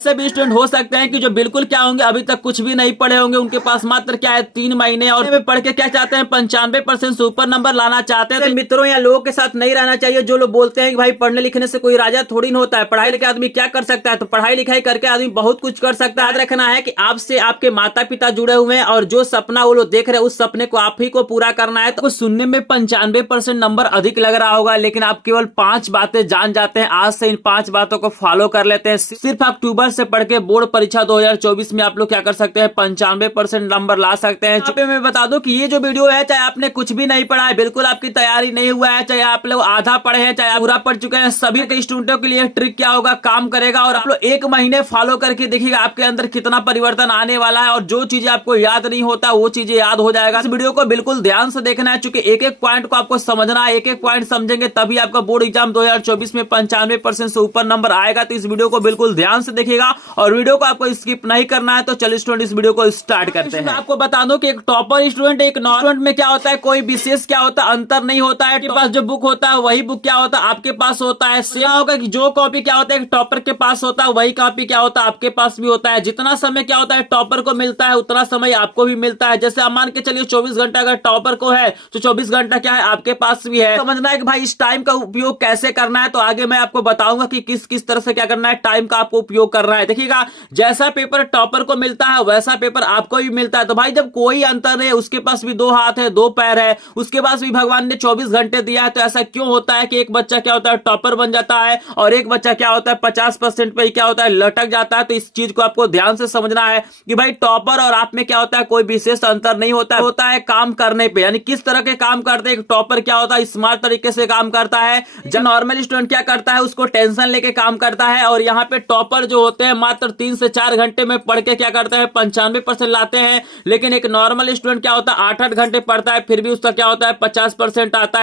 ऐसे भी स्टूडेंट हो सकते हैं कि जो बिल्कुल क्या होंगे अभी तक कुछ भी नहीं पढ़े होंगे, उनके पास मात्र क्या है 3 महीने और वे पढ़ के क्या चाहते हैं 95% से ऊपर नंबर लाना चाहते हैं। तो मित्रों या लोगों के साथ नहीं रहना चाहिए जो लोग बोलते हैं कि भाई पढ़ने लिखने से कोई राजा थोड़ी ना होता है, पढ़ाई लिखे आदमी क्या कर सकता है। तो पढ़ाई लिखाई करके आदमी बहुत कुछ कर सकता है। याद रखना है कि आपसे आपके माता पिता जुड़े हुए हैं और जो सपना वो लोग देख रहे हैं उस सपने को आप ही को पूरा करना है। तो सुनने में 95% नंबर अधिक लग रहा होगा, लेकिन आप केवल 5 बातें जान जाते हैं। आज से इन 5 बातों को फॉलो कर लेते हैं। सिर्फ अक्टूबर से पढ़ के बोर्ड परीक्षा 2024 में आप लोग क्या कर सकते हैं 95% नंबर ला सकते हैं। यहाँ पे मैं बता दूं कि ये जो वीडियो है, चाहे आपने कुछ भी नहीं पढ़ा है, बिल्कुल आपकी तैयारी नहीं हुआ है, चाहे आप लोग आधा पढ़े हैं, चाहे आप पूरा पढ़ चुके हैं, सभी के स्टूडेंटों के लिए ट्रिक क्या होगा काम करेगा। और आप लोग 1 महीने फॉलो करके देखिएगा आपके अंदर कितना परिवर्तन आने वाला है और जो चीजें आपको याद नहीं होता वो चीजें याद हो जाएगा। इस वीडियो को बिल्कुल ध्यान से देखना है, चूंकि एक एक पॉइंट को आपको समझना है। एक एक पॉइंट समझेंगे तभी आपका बोर्ड एग्जाम 2024 में 95% से ऊपर नंबर आएगा। तो इस वीडियो को बिल्कुल ध्यान से देखिएगा और वीडियो को आपको स्किप नहीं करना है। तो चलिए स्टूडेंट इस वीडियो को स्टार्ट करते हैं। आपको बता दूं कि एक टॉपर स्टूडेंट एक नॉन स्टूडेंट में क्या होता है, कोई विशेष क्या होता है अंतर नहीं होता है। आपके पास जो बुक होता है वही बुक क्या होता है आपके पास होता है। क्या होगा कि जो कॉपी क्या होता है टॉपर के पास होता है वही कॉपी क्या होता है आपके पास भी होता है। जितना समय क्या होता है टॉपर को मिलता है उतना समय आपको भी मिलता है। जैसे आप मान के चलिए 24 घंटा अगर टॉपर को है तो 24 घंटा क्या है आपके पास भी है। समझना है कि भाई इस टाइम का उपयोग कैसे करना है, तो आगे मैं आपको बताऊंगा कि किस किस तरह से क्या करना है, टाइम का आपको उपयोग करना है। देखिएगा जैसा पेपर टॉपर को मिलता है वैसा पेपर आपको भी मिलता है। तो भाई जब कोई अंतर है, उसके पास भी 2 हाथ है 2 पैर है, उसके पास भी भगवान ने 24 घंटे दिया है, तो ऐसा क्यों होता है कि एक बच्चा क्या होता है टॉपर बन जाता है और एक बच्चा क्या होता है 50% पे ही क्या होता है लटक जाता है। तो इस चीज को आपको ध्यान से समझना है कि भाई टॉपर और आप में क्या होता है कोई विशेष अंतर नहीं होता है काम करने पे, यानी किस तरह के काम करते हैं। टॉपर क्या होता है स्मार्ट तरीके से काम करता है, जब नॉर्मल स्टूडेंट क्या करता है उसको टेंशन लेके काम करता है। और यहाँ पे टॉपर जो होते हैं मात्र 3 से 4 घंटे में पढ़ के क्या करते हैं 95% लाते हैं, लेकिन एक नॉर्मल स्टूडेंट क्या होता है 8-8 घंटे पढ़ता है फिर भी उसका क्या होता है 50% आता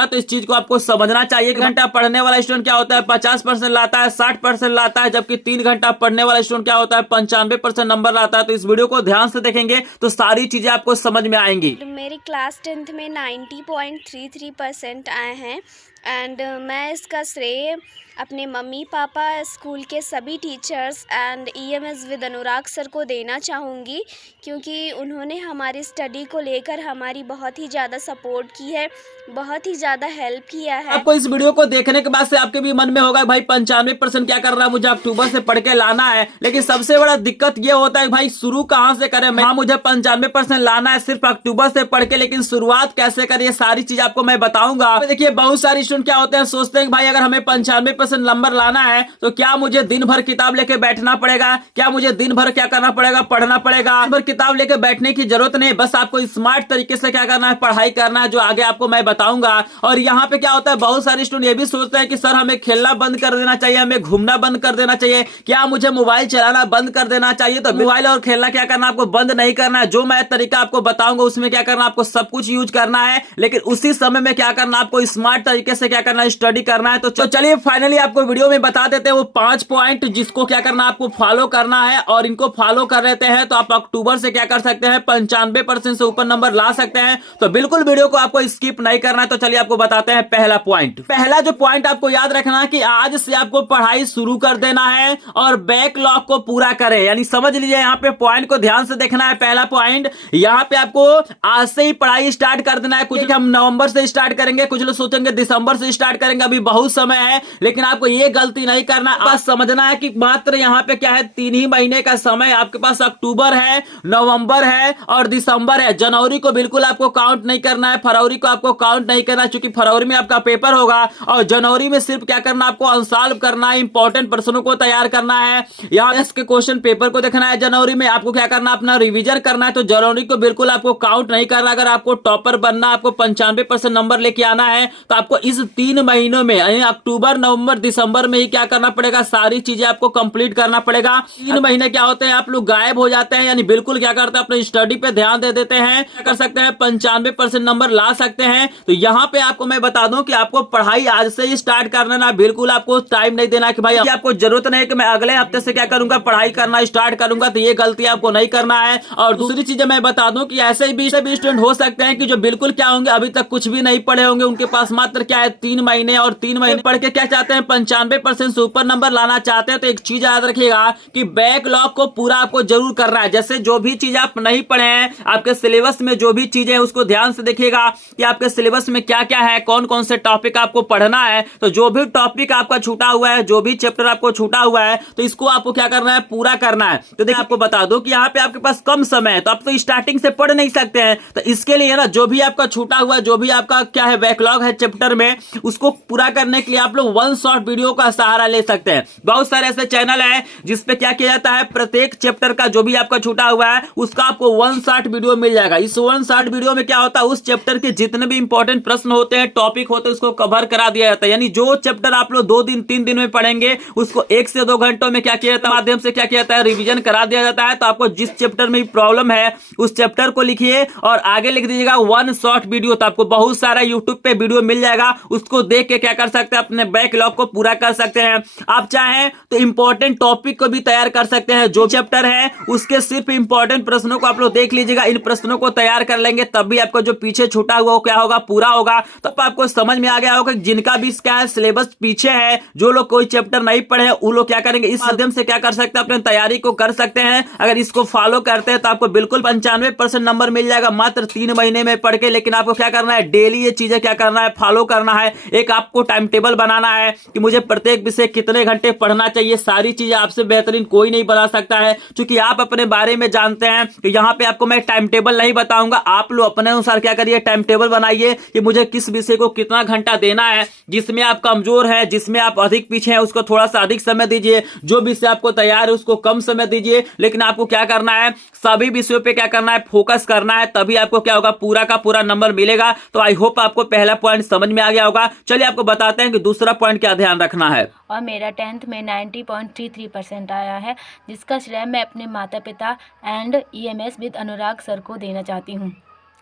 है। तो इस चीज को आपको समझना चाहिए। 1 घंटा पढ़ने वाला स्टूडेंट क्या होता है 50% लाता है, 60% लाता है, जबकि 3 घंटा पढ़ने वाला स्टूडेंट क्या होता है 95% नंबर लाता है। तो इस वीडियो को ध्यान से देखेंगे तो सारी चीजें आपको समझ में आएंगी। मेरी क्लास 10th में 90.33% आए हैं एंड मैं इसका श्रेय अपने मम्मी पापा, स्कूल के सभी teachers and EMS with Anurag sir को देना चाहूँगी, क्योंकि उन्होंने हमारी स्टडी को लेकर हमारी बहुत ही ज़्यादा सपोर्ट की है, बहुत ही ज़्यादा हेल्प किया है। आपको इस वीडियो को देखने के बाद से आपके भी मन में होगा भाई 95% क्या कर रहा है, मुझे अक्टूबर से पढ़ के लाना है। लेकिन सबसे बड़ा दिक्कत ये होता है भाई शुरू कहाँ से करें। हाँ मुझे 95% लाना है सिर्फ अक्टूबर से पढ़ के, लेकिन शुरुआत कैसे करें ये सारी चीज आपको मैं बताऊंगा। देखिए बहुत सारे स्टूडेंट क्या होते हैं सोचते हैं भाई अगर हमें 95% नंबर लाना है तो क्या मुझे दिन भर किताब लेके बैठना पड़ेगा, क्या मुझे दिन भर क्या करना पड़ेगा पढ़ना पड़ेगा। दिन भर किताब लेके बैठने की जरूरत नहीं, बस आपको स्मार्ट तरीके से क्या करना है पढ़ाई करना है, जो आगे आपको मैं बताऊंगा। और यहाँ पे क्या होता है बहुत सारे स्टूडेंट ये भी सोचते हैं कि सर हमें खेलना बंद कर देना चाहिए, हमें घूमना बंद कर देना चाहिए, क्या मुझे मोबाइल चलाना बंद कर देना चाहिए। तो मोबाइल और खेलना क्या करना आपको बंद नहीं करना है। जो मैं तरीका आपको बताऊंगा उसमें क्या करना आपको सब कुछ यूज करना है, लेकिन उसी समय में क्या करना आपको स्मार्ट तरीके से क्या करना है स्टडी करना है। तो चलिए फाइनली आपको वीडियो में बता देते हैं वो 5 पॉइंट जिसको क्या करना आपको फॉलो करना है, और इनको फॉलो कर लेते हैं तो आप अक्टूबर से क्या कर सकते हैं 95% से ऊपर नंबर ला सकते हैं। तो बिल्कुल वीडियो को आपको स्किप नहीं करना है। तो चलिए आपको बताते हैं पहला पॉइंट। पहला जो पॉइंट आपको याद रखना है कि आज से आपको पढ़ाई शुरू कर देना है और बैकलॉग को पूरा करें, यानी समझ लीजिए यहाँ पे पॉइंट को ध्यान से देखना है। पहला पॉइंट यहाँ पे आपको आज से ही पढ़ाई स्टार्ट कर देना है। कुछ हम नवंबर से स्टार्ट करेंगे, कुछ लोग सोचेंगे दिसंबर से स्टार्ट करेंगे, अभी बहुत समय है, लेकिन आपको ये गलती नहीं करना। बस समझना है कि मात्र यहाँ पे क्या है 3 ही महीने का समय आपके पास, अक्टूबर है, नवंबर है और दिसंबर है। जनवरी को बिल्कुल आपको काउंट नहीं करना है, फरवरी को आपको काउंट नहीं करना है, क्योंकि फरवरी में आपका पेपर होगा। और जनवरी में सिर्फ क्या करना आपको अनसॉल्व करना है, इंपॉर्टेंट प्रश्नों को तैयार करना है, यहाँ इसके क्वेश्चन पेपर को देखना है। जनवरी में आपको क्या करना अपना रिविजन करना है। तो जनवरी को बिल्कुल आपको काउंट नहीं करना। अगर आपको टॉपर बनना, आपको 95% नंबर लेके आना है तो आपको इस 3 महीनों में यानी अक्टूबर नवंबर दिसंबर में ही क्या करना पड़ेगा, सारी चीजें आपको कंप्लीट करना पड़ेगा। 3 महीने क्या होते हैं आप लोग गायब हो जाते हैं, यानी बिल्कुल क्या करते हैं अपने स्टडी पे ध्यान दे देते हैं, कर सकते हैं 95% नंबर ला सकते हैं। तो यहाँ पे आपको मैं बता दूं कि आपको पढ़ाई आज से ही स्टार्ट करना ना, बिल्कुल आपको टाइम नहीं देना कि भाई आपको जरूरत नहीं कि मैं अगले हफ्ते से क्या करूंगा पढ़ाई करना स्टार्ट करूंगा, तो ये गलती आपको नहीं करना है। और दूसरी चीज मैं बता दूं कि ऐसे भी स्टूडेंट हो सकते हैं कि जो बिल्कुल क्या होंगे अभी तक कुछ भी नहीं पढ़े होंगे, उनके पास मात्र क्या है 3 महीने और 3 महीने पढ़ के क्या चाहते हैं हैं 95% सुपर नंबर लाना चाहते हैं तो एक चीज याद रखिएगा कि बैकलॉग को पूरा आपको जरूर करना है। जैसे जो भी चीज आप नहीं पढ़े हैं, आपके सिलेबस में जो भी चीजें हैं उसको ध्यान से देखिएगा कि आपके सिलेबस में क्या क्या है, कौन कौन से टॉपिक आपको पढ़ना है। तो जो भी टॉपिक आपका छूटा हुआ है, जो भी चैप्टर आपको छूटा हुआ है, तो इसको आपको क्या करना है, पूरा करना है। तो देखिए आपको बता दो कि यहाँ पे आपके पास कम समय है तो आप तो स्टार्टिंग से पढ़ नहीं सकते हैं। तो इसके लिए ना जो भी आपका छूटा हुआ है, जो भी आपका क्या है बैकलॉग है चैप्टर में, उसको पूरा करने के लिए आप लोग वन शॉट वीडियो का सहारा ले सकते हैं। बहुत सारे ऐसे चैनल है जिसपे क्या किया जाता है, प्रत्येक चैप्टर का जो भी आपका छूटा हुआ है उसका आपको वन शॉट वीडियो मिल जाएगा। इस वन शॉट वीडियो में क्या होता है, उस चैप्टर के जितने भी इंपॉर्टेंट प्रश्न होते हैं, टॉपिक होते हैं, उसको कवर करा दिया जाता है। यानी जो चैप्टर आप लोग 2 दिन 3 दिन में पढ़ेंगे उसको 1 से 2 घंटों में क्या किया जाता है, माध्यम से क्या किया जाता है, रिवीजन करा दिया जाता है। तो आपको जिस चैप्टर में प्रॉब्लम है उस चैप्टर को लिखिए और आगे लिख दीजिएगा वन शॉट वीडियो। तो आपको बहुत सारा यूट्यूब पे वीडियो मिल जाएगा, उसको देख के क्या कर सकते हैं, अपने बैकलॉग को पूरा कर सकते हैं। आप चाहें तो इंपॉर्टेंट टॉपिक को भी तैयार कर सकते हैं। जो चैप्टर है उसके सिर्फ इंपॉर्टेंट प्रश्नों को आप लोग देख लीजिएगा, इन प्रश्नों को तैयार कर लेंगे तब भी आपको जो पीछे छूटा हुआ क्या होगा, पूरा होगा। तब आपको समझ में आ गया होगा जिनका भी क्या है सिलेबस पीछे है, जो लोग कोई चैप्टर नहीं पढ़े हैं वो लोग क्या करेंगे, इस माध्यम से क्या कर सकते हैं, अपने तैयारी को कर सकते हैं। अगर इसको फॉलो करते हैं तो आपको बिल्कुल 95% नंबर मिल जाएगा मात्र 3 महीने में पढ़ के। लेकिन आपको क्या करना है, डेली ये चीजें क्या करना है, फॉलो करना है। एक आपको टाइम टेबल बनाना है कि मुझे प्रत्येक विषय कितने घंटे पढ़ना चाहिए। सारी चीजें आपसे बेहतरीन कोई नहीं बता सकता है, क्योंकि आप अपने बारे में जानते हैं। तो यहाँ पे आपको मैं टाइम टेबल नहीं बताऊंगा, आप लोग अपने अनुसार क्या करिए, टाइम टेबल बनाइए कि मुझे किस विषय को कितना घंटा देना है। जिसमें आप कमजोर है, जिसमें आप अधिक पीछे हैं, उसको थोड़ा सा अधिक समय दीजिए। जो विषय आपको तैयार है उसको कम समय दीजिए। लेकिन आपको क्या करना है, सभी विषयों पे क्या करना है, फोकस करना है, तभी आपको क्या होगा, पूरा का पूरा नंबर मिलेगा। तो आई होप आपको पहला पॉइंट समझ में आ गया होगा। चलिए आपको बताते हैं कि दूसरा पॉइंट क्या ध्यान रखना है। और मेरा 10th में 90.33% आया है, जिसका श्रेय मैं अपने माता पिता and EMS with Anurag sir को देना चाहती हूँ।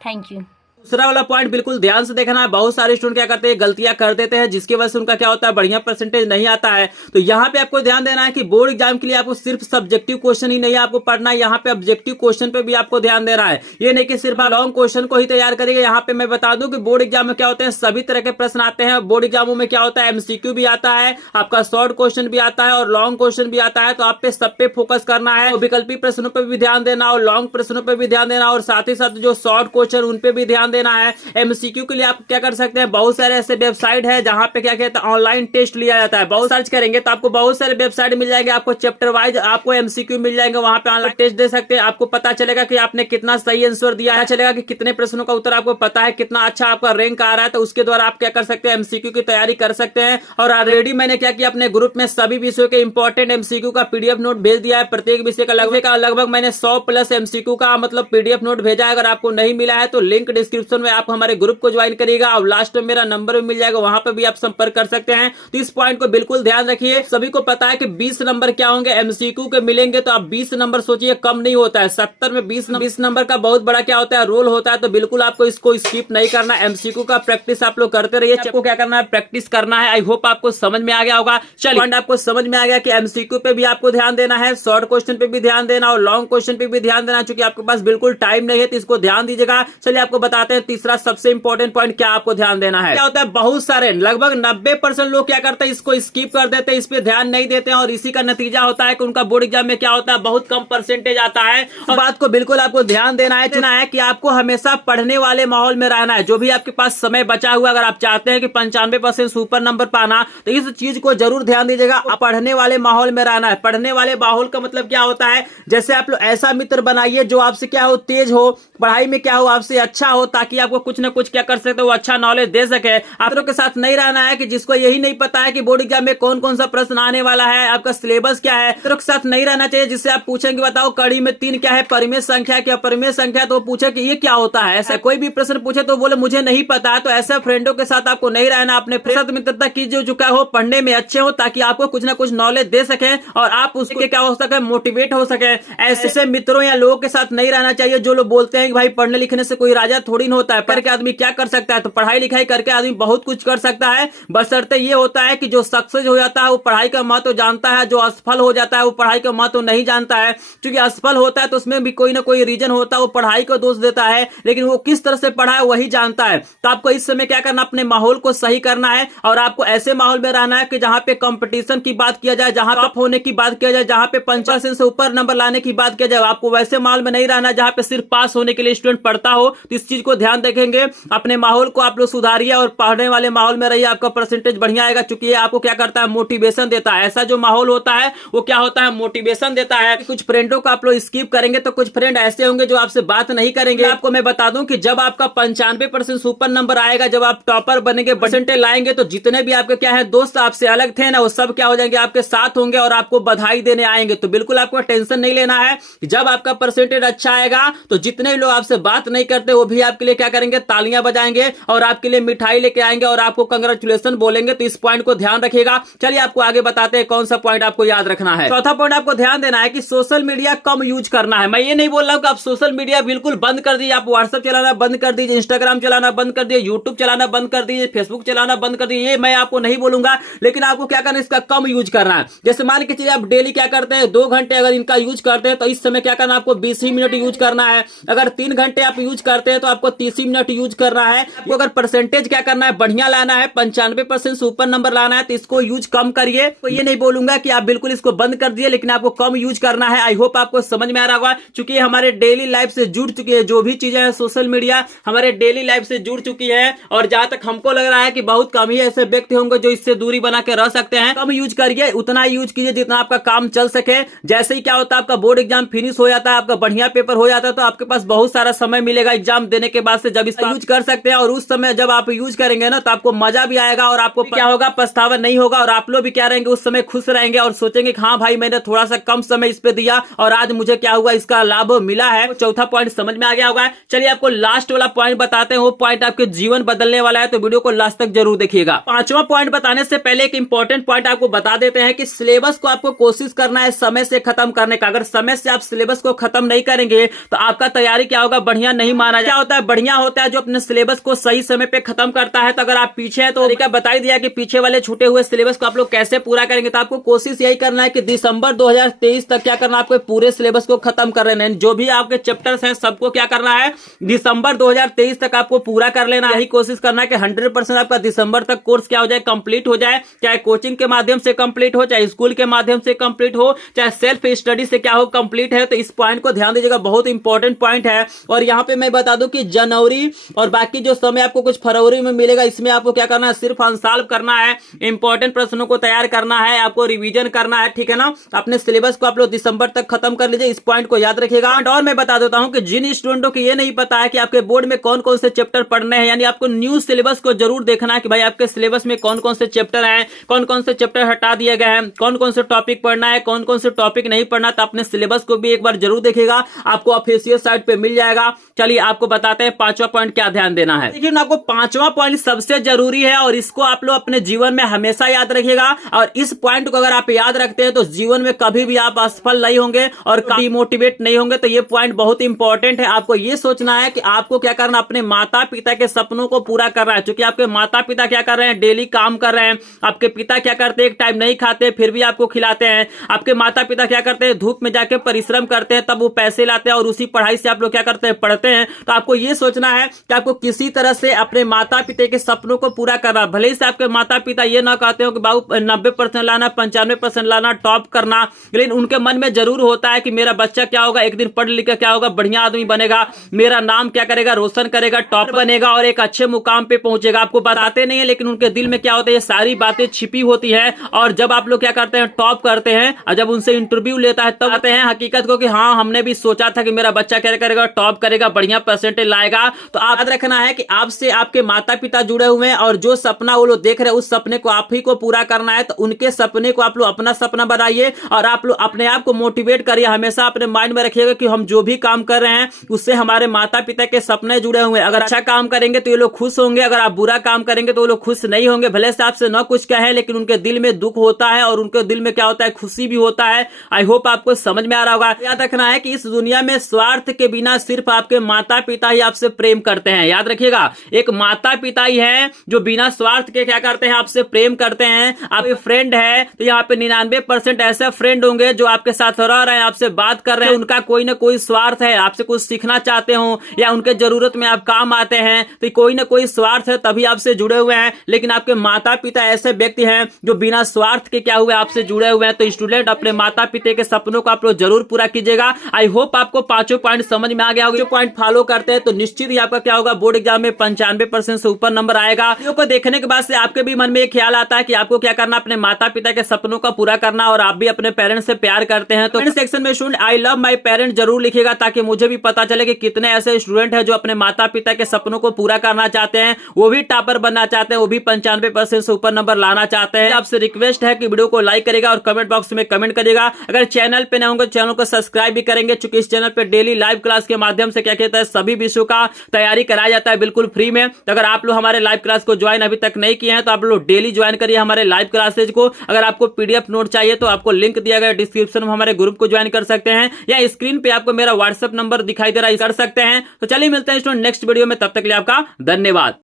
Thank you. दूसरा वाला पॉइंट बिल्कुल ध्यान से देखना है। बहुत सारे स्टूडेंट क्या करते हैं, गलतियां कर देते हैं, जिसकी वजह से उनका क्या होता है, बढ़िया परसेंटेज नहीं आता है। तो यहाँ पे आपको ध्यान देना है कि बोर्ड एग्जाम के लिए आपको सिर्फ सब्जेक्टिव क्वेश्चन ही नहीं आपको पढ़ना है, यहाँ पे ऑब्जेक्टिव क्वेश्चन पे भी आपको ध्यान देना है। ये नहीं कि सिर्फ लॉन्ग क्वेश्चन को ही तैयार करेंगे। यहाँ पे मैं बता दूं कि बोर्ड एग्जाम में क्या होते हैं, सभी तरह के प्रश्न आते हैं। बोर्ड एग्जामों में क्या होता है, MCQ भी आता है, आपका शॉर्ट क्वेश्चन भी आता है और लॉन्ग क्वेश्चन भी आता है। तो आप पे सब पे फोकस करना है, विकल्पी प्रश्नों पर भी ध्यान देना और लॉन्ग प्रश्नों पर भी ध्यान देना, और साथ ही साथ जो शॉर्ट क्वेश्चन उन पे भी ध्यान देना है। MCQ के लिए आप क्या कर सकते हैं, बहुत सारे ऐसे वेबसाइट है जहां पे क्या कहते हैं, ऑनलाइन टेस्ट लिया जाता है। बहुत सर्च करेंगे तो आपको बहुत सारे वेबसाइट मिल जाएंगे, आपको चैप्टर वाइज आपको MCQ मिल जाएंगे, वहां पे ऑनलाइन टेस्ट दे सकते हैं। आपको पता चलेगा कि आपने कितना सही आंसर दिया है, चलेगा कि कितने प्रश्नों का उत्तर आपको पता है, कितना अच्छा आपका रैंक आ रहा है। तो उसके द्वारा आप क्या कर सकते हैं, MCQ की तैयारी कर सकते हैं। और ऑलरेडी मैंने क्या किया, अपने ग्रुप में सभी विषयों के इंपॉर्टेंट MCQ का PDF नोट भेज दिया है। प्रत्येक विषय का लगभग मैंने 100+ MCQ का मतलब PDF नोट भेजा है। अगर आपको नहीं मिला है तो लिंक डिस्क्रिप्शन में आप हमारे ग्रुप को ज्वाइन करिएगा और लास्ट में मेरा नंबर भी मिल जाएगा, वहां पर भी आप संपर्क कर सकते हैं। तो इस पॉइंट को बिल्कुल ध्यान रखिए। सभी को पता है कि 20 नंबर क्या होंगे, MCQ के मिलेंगे। तो आप 20 नंबर सोचिए, कम नहीं होता है। 70 में 20 नंबर का बहुत बड़ा क्या होता है, रोल होता है। तो बिल्कुल आपको इसको स्किप नहीं करना। MCQ का प्रैक्टिस आप लोग करते रहिए। आपको क्या करना है, प्रैक्टिस करना है। आई होप आपको समझ में आ गया होगा। चलिए पॉइंट आपको समझ में आ गया कि MCQ पे भी आपको ध्यान देना है, शॉर्ट क्वेश्चन पे भी ध्यान देना और लॉन्ग क्वेश्चन पे भी ध्यान देना। चूंकि आपके पास बिल्कुल टाइम नहीं है तो इसको ध्यान दीजिएगा। चलिए आपको बताते हैं तीसरा सबसे इंपॉर्टेंट पॉइंट क्या आपको ध्यान देना है। क्या होता है, बहुत सारे लगभग 90% लोग क्या करते हैं, इसको स्किप कर देते हैं, इस पे ध्यान नहीं देते हैं और इसी का नतीजा होता है कि उनका बोर्ड एग्जाम में क्या होता है, बहुत कम परसेंटेज आता है। और बात को बिल्कुल आपको ध्यान देना है, चुना है कि आपको हमेशा पढ़ने वाले माहौल में रहना है। जो भी आपके पास समय बचा हुआ, अगर आप चाहते हैं कि 95% सुपर नंबर पाना, तो इस चीज को जरूर ध्यान दीजिएगा। आप पढ़ने वाले माहौल में रहना है। पढ़ने वाले माहौल का मतलब क्या होता है, जैसे आप लोग ऐसा मित्र बनाइए जो आपसे क्या हो, तेज हो पढ़ाई में, क्या हो आपसे अच्छा हो, ताकि आपको कुछ ना कुछ क्या कर सकते हो, अच्छा नॉलेज दे सके। आप लोग के साथ नहीं रहना है कि जिसको यही नहीं पता है कि बोर्ड एग्जाम में कौन कौन सा प्रश्न आने वाला है, आपका सिलेबस क्या है। आप लोग के साथ नहीं रहना चाहिए जिससे आप पूछेंगे बताओ कड़ी में 3 क्या है, परिमेय संख्या क्या, परिमेय संख्या, तो पूछे कि ये क्या होता है। ऐसा कोई भी प्रश्न पूछे तो बोले मुझे नहीं पता है। तो ऐसे फ्रेंडों के साथ आपको नहीं रहना। अपने साथ मित्रता कीजिए जो क्या हो, पढ़ने में अच्छे हो, ताकि आपको कुछ ना कुछ नॉलेज दे सके और आप उसके क्या हो सके, मोटिवेट हो सके। ऐसे मित्रों या लोगों के साथ नहीं रहना चाहिए जो लोग बोलते हैं कि भाई पढ़ने लिखने से कोई राजा थोड़ी नहीं होता है। करके आदमी क्या कर सकता है, तो पढ़ाई लिखाई करके आदमी बहुत कुछ कर सकता है, बशर्ते ये होता है कि जो सक्सेस हो जाता है वो पढ़ाई का महत्व जानता है, जो असफल हो जाता है वो पढ़ाई का महत्व नहीं जानता है। क्योंकि असफल होता है तो उसमें भी कोई ना कोई रीजन होता है, वो पढ़ाई को दोष देता है, लेकिन वो किस तरह से पढ़ा है वही जानता है। तो आपको इस समय क्या करना, अपने माहौल को सही करना है और आपको ऐसे माहौल में रहना है कि जहां पे कंपटीशन की बात किया जाए, जहां टॉप होने की बात किया जाए, जहां पे 50% से ऊपर नंबर लाने की बात किया जाए। आपको वैसे माहौल में नहीं रहना जहां पे सिर्फ पास होने के लिए स्टूडेंट पढ़ता हो। तो इस चीज को ध्यान रखेंगे, अपने माहौल को आप लोग सुधारिए और पढ़ने वाले माहौल में रहिए, आपका परसेंटेज बढ़िया आएगा। चूंकि ये आपको क्या करता है, मोटिवेशन देता है। ऐसा जो माहौल होता है वो क्या होता है, मोटिवेशन देता है। कुछ फ्रेंडों को आप लोग स्किप करेंगे तो कुछ फ्रेंड ऐसे होंगे जो आपसे बात नहीं करेंगे। आपको मैं बता दूं कि जब आपका 95% सुपर नंबर आएगा, जब आप टॉपर बनेंगे, परसेंटेज लाएंगे, तो जितने भी आपके क्या है दोस्त आपसे अलग थे ना, वो सब क्या हो जाएंगे, आपके साथ होंगे और आपको बधाई देने आएंगे। तो बिल्कुल आपको टेंशन नहीं लेना है। जब आपका परसेंटेज अच्छा आएगा तो जितने लोग आपसे बात नहीं करते वो भी आपके लिए क्या करेंगे, तालियां बजाएंगे और आपके लिए मिठाई लेके आएंगे और आपको कंग्रेचुलेशन बोलेंगे। तो इस पॉइंट को ध्यान रखिएगा। चलिए आपको आगे बताते हैं कौन सा पॉइंट आपको याद रखना है। चौथा पॉइंट आपको ध्यान देना है कि सोशल मीडिया कम यूज करना है। मैं ये नहीं बोल रहा हूं कि आप सोशल मीडिया बिल्कुल बंद कर दीजिए, आप व्हाट्सएप चलाना बंद कर दीजिए, इंस्टाग्राम चलाना बंद कर दीजिए, यूट्यूब चलाना बंद कर दीजिए, फेसबुक चलाना बंद कर दीजिए, ये मैं आपको नहीं बोलूंगा। लेकिन आपको क्या करना है, इसका कम यूज करना है। जैसे मान के चलिए आप डेली क्या करते हैं, 2 घंटे अगर इनका यूज करते हैं तो इस समय क्या करना है, आपको 20 ही मिनट यूज करना है। अगर 3 घंटे आप यूज करते हैं तो आपको 30 मिनट यूज करना है। आपको अगर परसेंटेज क्या करना है, बढ़िया लाना है, 95% से ऊपर नंबर लाना है, तो इसको यूज कम करिए। तो ये नहीं बोलूंगा कि आप बिल्कुल इसको बंद कर दिए, लेकिन आपको कम यूज करना है। आई होप आपको समझ में आ रहा होगा, क्योंकि हमारे डेली लाइफ से जुड़ चुकी है। जो भी चीजें हैं सोशल मीडिया हमारे डेली लाइफ से जुड़ चुकी है और जहां तक हमको लग रहा है कि बहुत कम ही ऐसे व्यक्ति होंगे जो इससे दूरी बना के रह सकते हैं। कम यूज करिए, उतना यूज कीजिए जितना आपका काम चल सके। जैसे ही क्या होता है, आपका बोर्ड एग्जाम फिनिश हो जाता है, आपका बढ़िया पेपर हो जाता है, तो आपके पास बहुत सारा समय मिलेगा एग्जाम देने के बाद से, जब इसका यूज कर सकते हैं। और उस समय जब आप यूज करेंगे ना, तो आपको मजा भी आएगा और आपको क्या होगा, पछतावा नहीं होगा और आप लोग भी क्या रहेंगे, उस समय खुश रहेंगे और सोचेंगे कि हाँ भाई मैंने थोड़ा सा कम समय इस पे दिया और आज मुझे क्या हुआ, इसका लाभ मिला है। चौथा पॉइंट समझ में आ गया होगा। चलिए आपको लास्ट वाला पॉइंट बताते हैं, वो पॉइंट आपके जीवन बदलने वाला है, तो वीडियो को लास्ट तक जरूर देखिएगा। पांचवा पॉइंट बताने से पहले एक इंपॉर्टेंट पॉइंट आपको बता देते हैं कि सिलेबस को आपको कोशिश करना है समय से खत्म करने का। अगर समय से आप सिलेबस को खत्म नहीं करेंगे तो आपका तैयारी क्या होगा, बढ़िया नहीं माना। क्या होता है, बढ़िया होता है जो अपने सिलेबस को सही समय पे खत्म करता है। तो अगर आप पीछे हैं तो तरीका बता ही दिया कि पीछे वाले छूटे हुए सिलेबस को आप लोग कैसे पूरा करेंगे। तो आपको कोशिश यही करना है कि दिसंबर 2023 तक क्या करना, आपको पूरे सिलेबस को खत्म कर लेना है। जो भी आपके चैप्टर्स हैं सबको क्या करना है, दिसंबर 2023 तक आपको पूरा कर लेना है। यही कोशिश करना है कि 100% आपका दिसंबर तक कोर्स क्या हो जाए, कंप्लीट हो जाए। चाहे कोचिंग के माध्यम से कंप्लीट हो, चाहे स्कूल के माध्यम से कंप्लीट हो, चाहे सेल्फ स्टडी से क्या हो कंप्लीट है। तो इस पॉइंट को ध्यान दीजिएगा, बहुत इंपॉर्टेंट पॉइंट है। और यहाँ पे मैं बता दूं कि जनवरी और बाकी जो समय आपको कुछ फरवरी में मिलेगा, इसमें आपको क्या करना है, सिर्फ अनसॉल्व करना है, इंपॉर्टेंट प्रश्नों को तैयार करना है, आपको रिवीजन करना है, ठीक है ना। अपने सिलेबस को आप लोग दिसंबर तक खत्म कर लीजिए, इस पॉइंट को याद रखिएगा। और मैं बता देता हूं कि जिन स्टूडेंटों को ये नहीं पता है कि आपके बोर्ड में कौन कौन से चैप्टर पढ़ने हैं, यानी आपको न्यू सिलेबस को जरूर देखना है कि भाई आपके सिलेबस में कौन कौन से चैप्टर हैं, कौन कौन से चैप्टर हटा दिए गए हैं, कौन कौन से टॉपिक पढ़ना है, कौन कौन से टॉपिक नहीं पढ़ना। तो अपने सिलेबस को भी एक बार जरूर देखिएगा, आपको ऑफिशियल साइट पे मिल जाएगा। चलिए आपको बताते हैं पांचवा पॉइंट क्या ध्यान देना है। देखिए आपको पांचवा पॉइंट सबसे जरूरी है और इसको आप लोग अपने जीवन में हमेशा याद रखिएगा। और इस पॉइंट को अगर आप याद रखते हैं तो जीवन में कभी भी आप असफल नहीं होंगे और कभी मोटिवेट नहीं होंगे। तो ये पॉइंट बहुत इंपॉर्टेंट है। आपको ये सोचना है कि आपको क्या करना, अपने माता पिता के सपनों को पूरा करना है। क्योंकि आपके माता पिता क्या कर रहे हैं, डेली काम कर रहे हैं। आपके पिता क्या करते हैं, एक टाइम नहीं खाते फिर भी आपको खिलाते हैं। आपके माता पिता क्या करते हैं, धूप में जाके परिश्रम करते हैं, तब वो पैसे लाते हैं और उसी पढ़ाई से आप लोग क्या करते हैं, पढ़ते हैं। तो आपको ये सोचना है कि आपको किसी तरह से अपने माता पिता के सपनों को पूरा करना। भले ही से आपके माता पिता ये ना कहते हो कि बाबू 90% लाना, 95% लाना, टॉप करना, लेकिन उनके मन में जरूर होता है कि मेरा बच्चा क्या होगा, एक दिन पढ़ लिख के क्या होगा, बढ़िया आदमी बनेगा, मेरा नाम क्या करेगा, रोशन करेगा, टॉप बनेगा और एक अच्छे मुकाम पे पहुंचेगा। आपको बताते नहीं है लेकिन उनके दिल में क्या होता है, ये सारी बातें छिपी होती है। और जब आप लोग क्या करते हैं, टॉप करते हैं और जब उनसे इंटरव्यू लेता है तब आते हैं हकीकत को कि हाँ हमने भी सोचा था कि मेरा बच्चा क्या करेगा, टॉप करेगा, बढ़िया परसेंटेज लाएगा। तो आप याद रखना है कि आपसे आपके माता पिता जुड़े हुए हैं और जो सपना वो लोग देख रहे हैं उस सपने को आप ही को पूरा करना है। तो उनके सपने को आप लोग अपना सपना बनाइए और आप लोग अपने आप को मोटिवेट करिए। हमेशा अपने माइंड में रखिएगा कि हम जो भी काम कर रहे हैं उससे हमारे माता पिता के सपने जुड़े हुए हैं। अगर अच्छा काम करेंगे तो ये लोग खुश होंगे, अगर आप बुरा काम करेंगे तो वो लोग खुश नहीं होंगे। भले से आपसे न कुछ कहे लेकिन उनके दिल में दुख होता है और उनके दिल में क्या होता है, खुशी भी होता है। आई होप आपको समझ में आ रहा होगा। याद रखना है कि इस दुनिया में स्वार्थ के बिना सिर्फ आपके माता पिता ही आप आपसे प्रेम करते हैं। याद रखिएगा, एक माता पिता ही है जो बिना स्वार्थ के क्या करते हैं, आपसे प्रेम करते हैं। आप फ्रेंड है तो यहाँ पे 99% ऐसे फ्रेंड होंगे जो आपके साथ रह रहे हैं, आपसे बात कर रहे हैं, उनका कोई ना कोई स्वार्थ है, आपसे कुछ सीखना चाहते हो या उनके जरूरत में आप काम आते हैं, तो कोई ना कोई स्वार्थ है तभी आपसे जुड़े हुए हैं। लेकिन आपके माता पिता ऐसे व्यक्ति हैं जो बिना स्वार्थ के क्या हुए, आपसे जुड़े हुए हैं। तो स्टूडेंट, अपने माता पिता के सपनों को आप लोग जरूर पूरा कीजिएगा। आई होप आपको पांचों पॉइंट समझ में आ गया होगा। जो पॉइंट फॉलो करते हैं तो निश्चित ही आपका क्या होगा, बोर्ड एग्जाम में 95% से ऊपर नंबर आएगा। वीडियो को देखने के बाद से आपके भी मन में एक ख्याल आता है कि आपको क्या करना, अपने माता पिता के सपनों का पूरा करना, और आप भी अपने पेरेंट्स से प्यार करते हैं तो कमेंट सेक्शन में student I love my parents जरूर लिखिएगा, ताकि मुझे भी पता चले कि कितने ऐसे स्टूडेंट हैं जो अपने माता पिता के सपनों को पूरा करना चाहते हैं, वो भी टॉपर बनना चाहते हैं, वो भी 95% से ऊपर नंबर लाना चाहते हैं। आपसे रिक्वेस्ट है कि वीडियो को लाइक करेगा और कमेंट बॉक्स में कमेंट करिएगा। अगर चैनल पे नए होंगे चैनल को सब्सक्राइब भी करेंगे, चूंकि इस चैनल पे डेली लाइव क्लास के माध्यम से क्या कहता है, सभी विषयों का तैयारी कराया जाता है बिल्कुल फ्री में। तो अगर आप लोग हमारे लाइव क्लास को ज्वाइन अभी तक नहीं किए हैं तो आप लोग डेली ज्वाइन करिए हमारे लाइव क्लासेज को। अगर आपको पीडीएफ नोट चाहिए तो आपको लिंक दिया गया डिस्क्रिप्शन में, हमारे ग्रुप को ज्वाइन कर सकते हैं, या स्क्रीन पे आपको मेरा व्हाट्सएप नंबर दिखाई दे रहा है, कर सकते हैं। तो चलिए मिलते हैं स्टूडेंट नेक्स्ट वीडियो में, तब तक के लिए आपका धन्यवाद।